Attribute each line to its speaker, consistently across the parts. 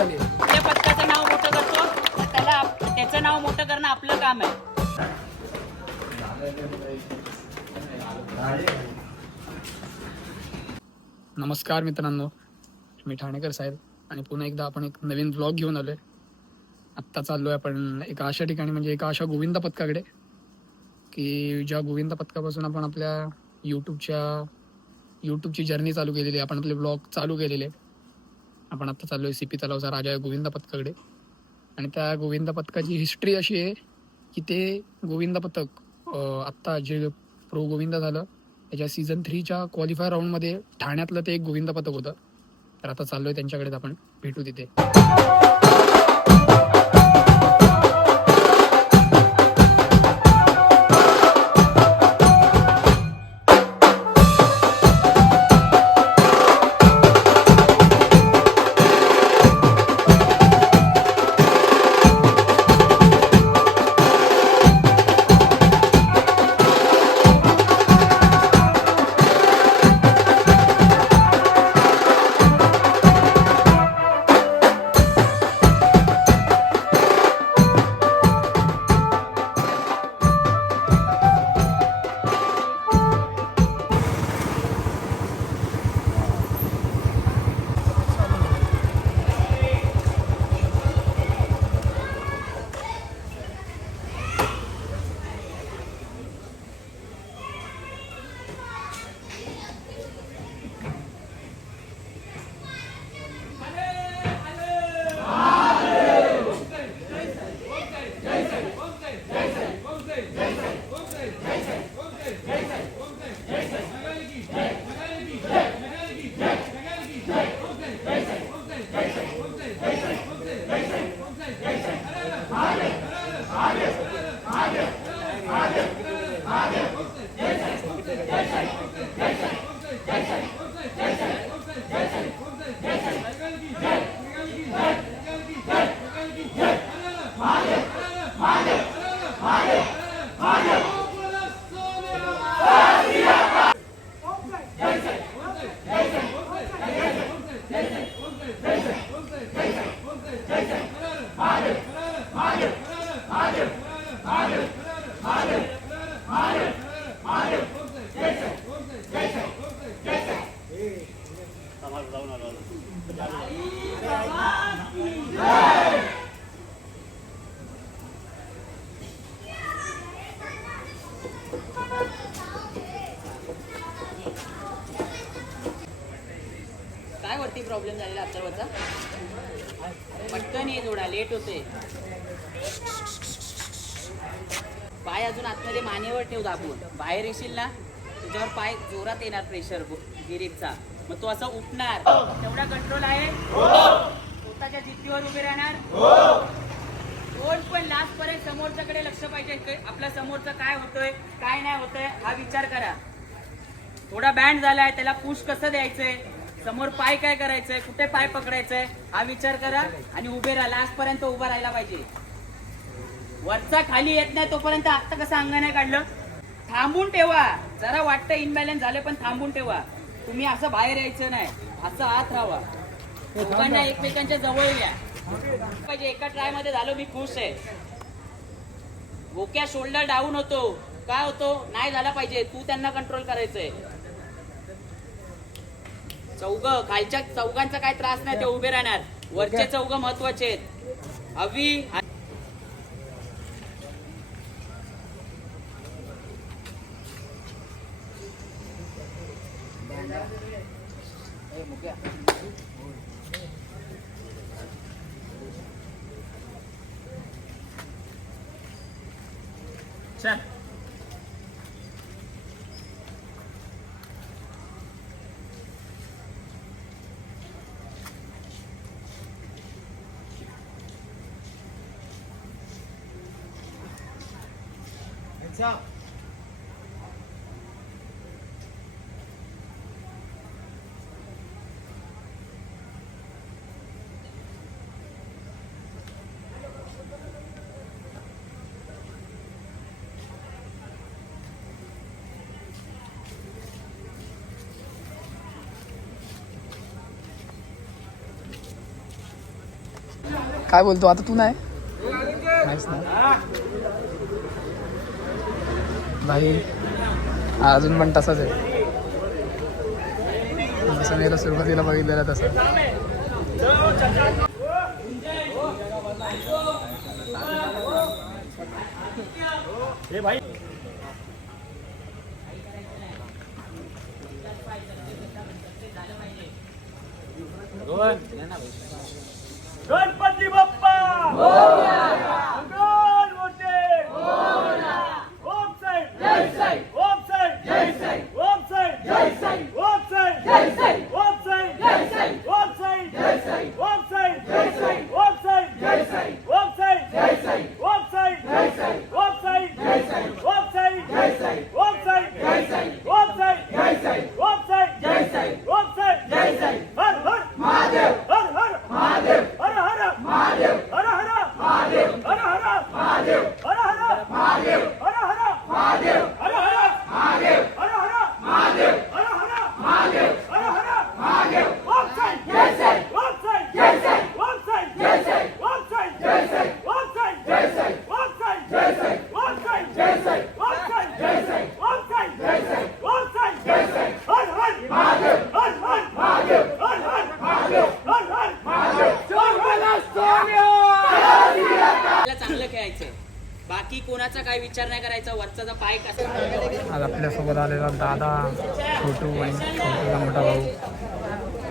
Speaker 1: झाली.
Speaker 2: आपल्या पथकाचं नाव मोठं करतो. त्याला आप- त्याचं नाव मोठं करणं आपलं काम आहे.
Speaker 1: नमस्कार मित्रांनो. मी ठाणेकर साहेब आणि पुन्हा एकदा आपण एक नवीन ब्लॉग घेऊन आलोय. आत्ता चाललोय आपण एका अशा ठिकाणी म्हणजे एका अशा गोविंद पथकाकडे की ज्या गोविंद पथकापासून आपण आपल्या यूट्यूबच्या यूट्यूबची जर्नी चालू केलेली आहे. आपण आपले ब्लॉग चालू केलेले आहे. आपण आत्ता चाललोय सी पी तलावचा राजा आहे गोविंद पथकाकडे. आणि त्या गोविंद पथकाची हिस्ट्री अशी आहे की ते गोविंद पथक आत्ता जे प्रो गोविंद झालं त्याच्या सीझन थ्रीच्या क्वालिफाय राऊंडमध्ये ठाण्यातलं ते एक गोविंद पथक होतं. तर आता चाललोय त्यांच्याकडे आपण. भेटू तिथे.
Speaker 2: काय वरती प्रॉब्लेम झालेला अथर्वचा? पटकन ये थोडा लेट होते पाय अजून आतमध्ये मानेवर ठेव दाबून. बाहेर येशील ना तुझ्यावर पाय जोरात येणार प्रेशर गिरीपचा. मग तो असा उठणार तेवढा कंट्रोल आहे. स्वतःच्या जिद्दीवर उभे राहणार. कोण पण लास्ट पर्यंत समोरच्याकडे लक्ष पाहिजे. आपल्या समोरचं काय होतंय काय नाही होतंय हा विचार करा. थोडा बँड झालाय त्याला पुश कसं द्यायचंय? समोर पाय काय करायचंय कुठे पाय पकडायचंय हा विचार करा आणि उभे राहा. लास्ट पर्यंत उभा राहायला पाहिजे. वरचा खाली येत नाही तोपर्यंत आता कसं अंगाने काढलं? थांबून ठेवा. जरा वाटतं इनबॅलन्स झालं पण थांबून ठेवा. तुम्ही असं बाहेर यायचं नाही. असं आत राहा दोघांना एकमेकांच्या जवळ या. पाहिजे एका ट्रायमध्ये झालो मी खुश आहे. बोक्या शोल्डर डाऊन होतो. काय होतो? नाही झाला पाहिजे. तू त्यांना कंट्रोल करायचंय. चौग खालच्या चौघांचा काय त्रास नाही ते उभे राहणार. वरचे चौघ महत्त्वाचे आहेत. हवी Xem Sao?
Speaker 1: काय बोलतो? आता तू नाही? नाहीच नाही अजून पण तसाच आहे. जसं मी सुरुवातीला बघितलेला तसं.
Speaker 2: कुणाचा काय विचार नाही करायचा वरचा पाय कसा?
Speaker 1: आज आपल्यासोबत आलेला दादा छोटू आणि मोठा भाऊ.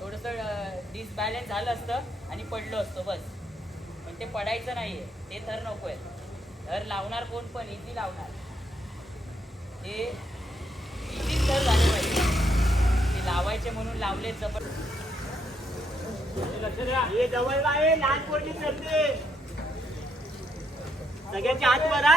Speaker 2: थोडस डिसबॅलन्स झालं असतं आणि पडलो असतो बस. पण ते पडायचं नाही आहे ते थर नको आहे थर लावणार कोण पण? इझी लावणार. ते इझी थर झाले पाहिजे. ते लावायचे म्हणून लावले जबर
Speaker 3: हे जवळ आहे लहान पोटी चढते सगळ्यांच्या बरा?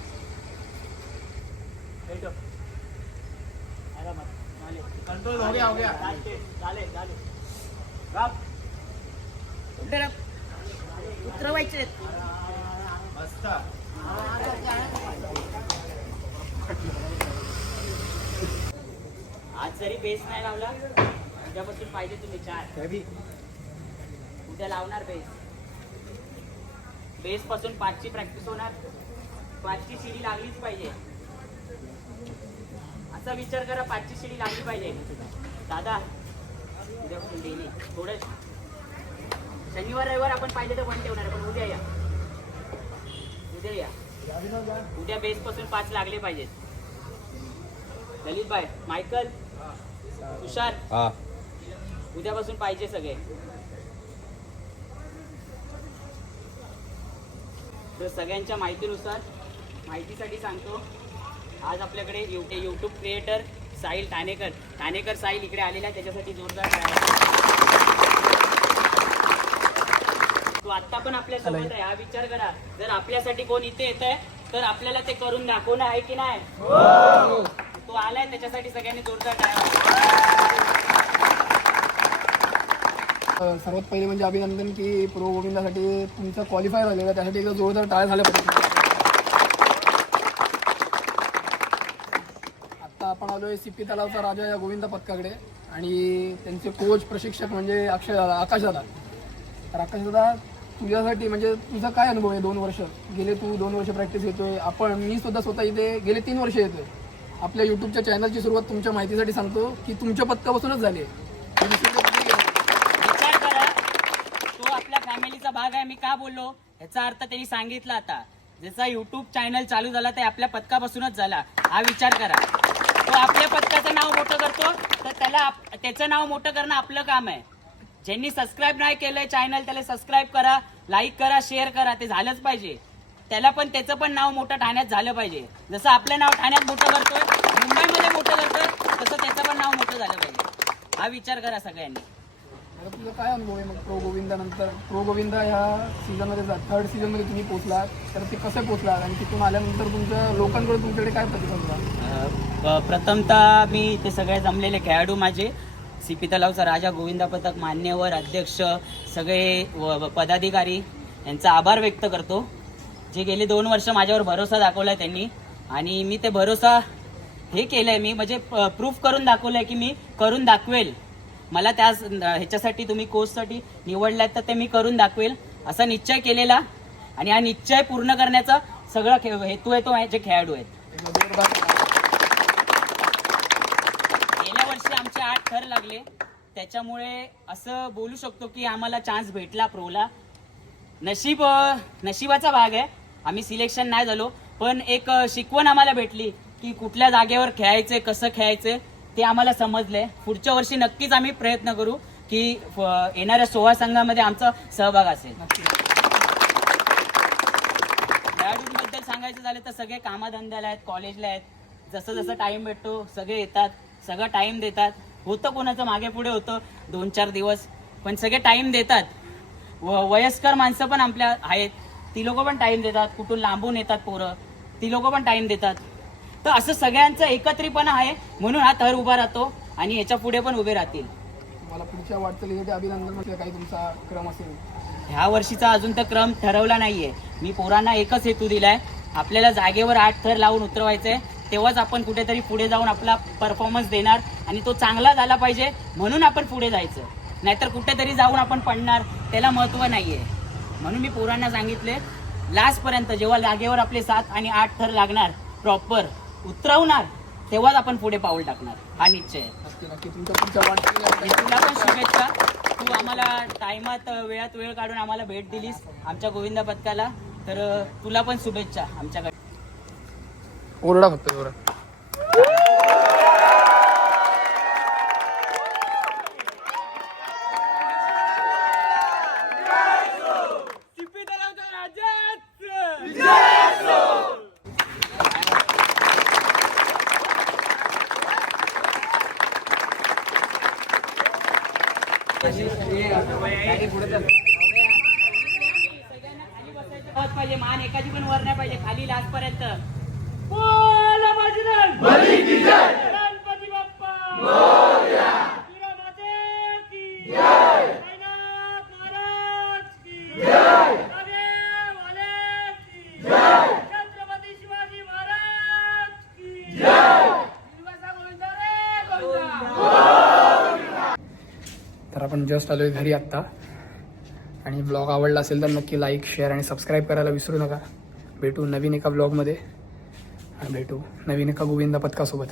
Speaker 3: कंट्रोल हो गया हो गया। डाले
Speaker 2: उतरवायचे आज जरी बेस नाही लावला उद्यापासून पाहिजे तुम्ही चार. उद्या लावणार बेस बेस पासून पाचची प्रॅक्टिस होणार. पाचची सीडी लागलीच पाहिजे. असा विचार करा पाचशे शिडी लागली पाहिजे. दादा डेली शनिवार रविवार आपण पाहिजे तर वन ठेवणार पण उद्या या. उद्या या. उद्या बेस पासून पाच लागले पाहिजेत. ललित बाय मायकल तुषार उद्यापासून पाहिजे सगळे. तर सगळ्यांच्या माहितीनुसार माहितीसाठी सांगतो आज आपल्याकडे यू यूट्यूब क्रिएटर साहिल ठाणेकर ठाणेकर साहिल इकडे आलेला आहे त्याच्यासाठी जोरदार. तो आत्ता पण आपल्यासोबत आहे. हा विचार करा. जर आपल्यासाठी कोण इथे येत आहे तर आपल्याला ते करून दाखवणं आहे की नाही? तो आलाय त्याच्यासाठी सगळ्यांनी जोरदार टाळ्या.
Speaker 1: सर्वात पहिले म्हणजे अभिनंदन की प्रो गोविंदासाठी तुमचं क्वालिफाय झालेलं त्यासाठी एकदा जोरदार टाळ्या झाल्या पाहिजे आलो आहे सिप्पी तलावचा राजा या गोविंद पथकाकडे आणि त्यांचे कोच प्रशिक्षक म्हणजे अक्षय दादा आकाश दादा. तर आकाश दादा तुझ्यासाठी म्हणजे तुझा काय अनुभव आहे दोन वर्ष? गेले तू दोन वर्ष प्रॅक्टिस येतोय आपण मी सुद्धा स्वतः इथे गेले तीन वर्ष येतोय. आपल्या युट्यूबच्या चॅनलची सुरुवात तुमच्या माहितीसाठी सांगतो की तुमच्या पथकापासूनच झाली
Speaker 2: विचार करा. तो आपल्या फॅमिलीचा भाग आहे. मी का बोललो? याचा अर्थ त्यांनी सांगितला आता. जसा युट्यूब चॅनल चालू झाला ते आपल्या पथकापासूनच झाला. हा विचार करा. तो आपल्या पथकाचं नाव मोठं करतो तर त्याला त्याचं नाव मोठं करणं आपलं काम आहे. ज्यांनी सबस्क्राईब नाही केलंय चॅनल त्याला सबस्क्राईब करा लाईक करा शेअर करा ते झालंच पाहिजे. त्याला पण त्याचं पण नाव मोठं ठाण्यात झालं पाहिजे. जसं आपलं नाव ठाण्यात मोठं करतोय मुंबईमध्ये मोठं करतोय तसं त्याचं पण नाव मोठं झालं पाहिजे. हा विचार करा सगळ्यांनी.
Speaker 1: आता तुझा काय अनुभव आहे मग प्रो गोविंदानंतर प्रो गोविंदा ह्या सीझनमध्ये थर्ड सीझनमध्ये तुम्ही पोचलात तर ते कसं पोचलात आणि तिथून आल्यानंतर तुमच्या लोकांकडे तुमच्याकडे काय प्रतिसाद होता?
Speaker 2: प्रथमतः मी ते सगळे जमलेले खेळाडू माझे सी पी तलावचा राजा गोविंदा पथक मान्यवर अध्यक्ष सगळे व- पदाधिकारी यांचा आभार व्यक्त करतो. जे गेले दोन वर्ष माझ्यावर भरोसा दाखवला त्यांनी. आणि मी ते भरोसा हे केलंय मी म्हणजे प्रूफ करून दाखवलंय की मी करून दाखवेल. मला त्या ह्याच्यासाठी तुम्ही कोर्ससाठी निवडलात तर ते मी करून दाखवेल. असा निश्चय केलेला. आणि हा निश्चय पूर्ण करण्याचा सगळा खे- हेतू आहे तो माझे खेळाडू आहेत. गेल्या वर्षी आमचे आठ थर लागले. त्याच्यामुळे असं बोलू शकतो की आम्हाला चान्स भेटला प्रोला. नशीब नशिबाचा भाग आहे. आम्ही सिलेक्शन नाही झालो. पण एक शिकवण आम्हाला भेटली की कुठल्या जागेवर खेळायचंय कसं खेळायचं ते आम्हाला समजलंय पुढच्या वर्षी नक्कीच आम्ही प्रयत्न करू की येणाऱ्या सोळा संघामध्ये आमचा सहभाग असेल. खेळाडूंबद्दल सांगायचं झालं तर सगळे कामाधंद्याला आहेत कॉलेजला आहेत. जसं जसं टाइम भेटतो सगळे येतात सगळं टाइम देतात. होतं कोणाचं मागे पुढे होतं दोन चार दिवस. पण सगळे टाइम देतात. व वयस्कर माणसं पण आपल्या आहेत. ती लोक पण टाइम देतात. कुठून लांबून येतात पोरं. ती लोक पण टाइम देतात. तर असं सगळ्यांचं एकत्रीपणा आहे. म्हणून हा थर उभा राहतो आणि याच्यापुढे पण उभे राहतील.
Speaker 1: मला पुढच्या वाटचालीसाठी अभिनंदन म्हटलं काही तुमचा क्रम असेल.
Speaker 2: ह्या वर्षीचा अजून तर क्रम ठरवला नाहीये. मी पोरांना एकच हेतू दिलाय. आपल्याला जागेवर आठ थर लावून उतरवायचंय. तेव्हाच आपण कुठेतरी पुढे जाऊन आपला परफॉर्मन्स देणार आणि तो चांगला झाला पाहिजे म्हणून आपण पुढे जायचं. नाहीतर कुठेतरी जाऊन आपण पडणार त्याला महत्त्व नाहीये. म्हणून मी पोरांना सांगितले लास्ट पर्यंत जेव्हा जागेवर आपले सात आणि आठ थर लागणार प्रॉपर उतरवणार तेव्हाच आपण पुढे पाऊल टाकणार. हा निश्चय आहे.
Speaker 1: नक्की नक्की. तुमच्या पुढच्या वाटचाली
Speaker 2: आणि तुला पण शुभेच्छा. तू आम्हाला टाइमात वेळात वेळ काढून आम्हाला भेट दिलीस आमच्या गोविंदा पथकाला. तर अ, तुला पण शुभेच्छा आमच्याकडे.
Speaker 1: ओरडा फक्त जोरात.
Speaker 2: पाहिजे मान एकाची पण वर नाही पाहिजे खाली लास्ट पर्यंत
Speaker 3: बोला बाजीराव गणपती बाप्पा मोरया माते की जय साईनाथ महाराज की जय वाले की जय छत्रपती शिवाजी महाराज की जय दिवसा गोविंदा रे गोविंदा
Speaker 1: तर आपण जस्ट आलोय घरी आत्ता. आणि ब्लॉग आवडला असेल तर नक्की लाईक शेअर आणि सबस्क्राईब करायला विसरू नका. भेटू नवीन एका ब्लॉगमध्ये आणि भेटू नवीन एका गोविंदा पथकासोबत.